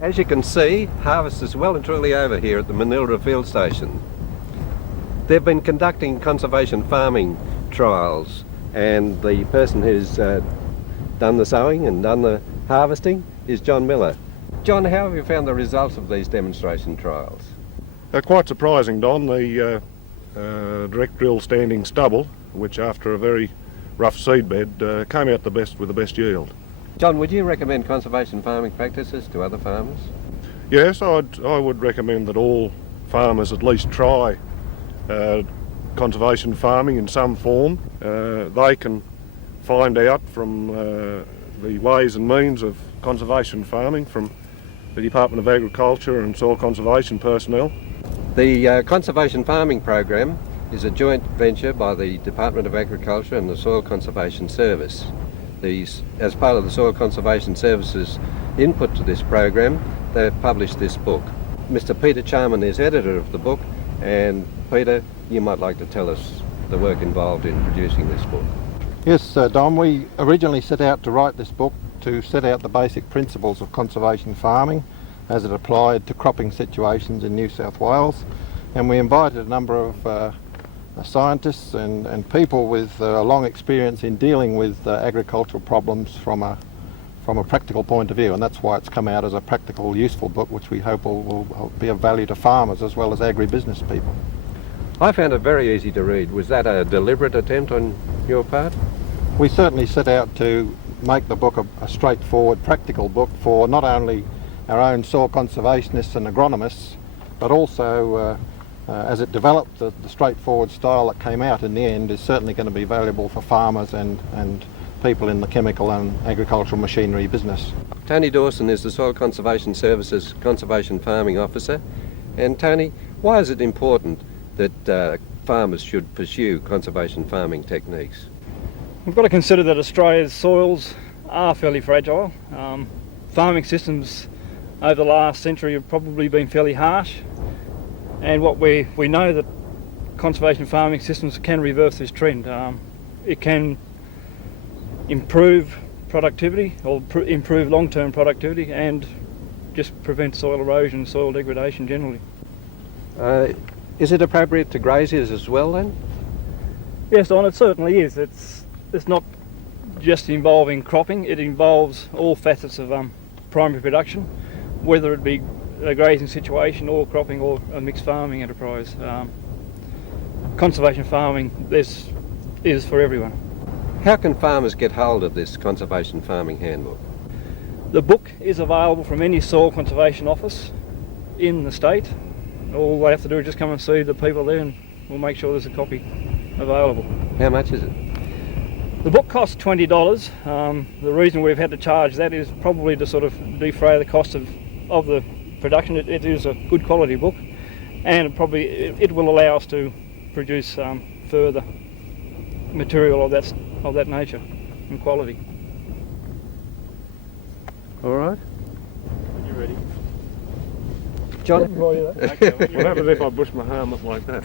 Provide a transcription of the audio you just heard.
As you can see, harvest is well and truly over here at the Manilda Field Station. They've been conducting conservation farming trials, and the person who's done the sowing and done the harvesting is John Miller. John, how have you found the results of these demonstration trials? Quite surprising, Don. The direct drill standing stubble, which after a very rough seedbed came out with the best yield. John, would you recommend conservation farming practices to other farmers? Yes, I would recommend that all farmers at least try conservation farming in some form. They can find out from the ways and means of conservation farming from the Department of Agriculture and Soil Conservation personnel. The Conservation Farming Program is a joint venture by the Department of Agriculture and the Soil Conservation Service. As part of the Soil Conservation Service's input to this program, they've published this book. Mr. Peter Charman is editor of the book, and Peter, you might like to tell us the work involved in producing this book. Yes, Don, we originally set out to write this book to set out the basic principles of conservation farming as it applied to cropping situations in New South Wales, and we invited a number of scientists and people with a long experience in dealing with agricultural problems from a practical point of view, and that's why it's come out as a practical, useful book which we hope will be of value to farmers as well as agribusiness people. I found it very easy to read. Was that a deliberate attempt on your part? We certainly set out to make the book a straightforward, practical book for not only our own soil conservationists and agronomists, but also as it developed, the straightforward style that came out in the end is certainly going to be valuable for farmers and people in the chemical and agricultural machinery business. Tony Dawson is the Soil Conservation Service's Conservation Farming Officer. And Tony, why is it important that farmers should pursue conservation farming techniques? We've got to consider that Australia's soils are fairly fragile. Farming systems over the last century have probably been fairly harsh, and what we know that conservation farming systems can reverse this trend. It can improve productivity or improve long-term productivity and just prevent soil erosion, soil degradation generally. Is it appropriate to graziers as well then? Yes, Don, it certainly is. It's not just involving cropping, it involves all facets of primary production, whether it be a grazing situation or cropping or a mixed farming enterprise. Conservation farming, this is for everyone. How can farmers get hold of this conservation farming handbook? The book is available from any soil conservation office in the state. All they have to do is just come and see the people there and we'll make sure there's a copy available. How much is it? The book costs $20. The reason we've had to charge that is probably to sort of defray the cost of the production. It is a good quality book, and it will allow us to produce further material of that nature and quality. All right. Are you ready? John? Okay, What happens if I bush my arm up like that?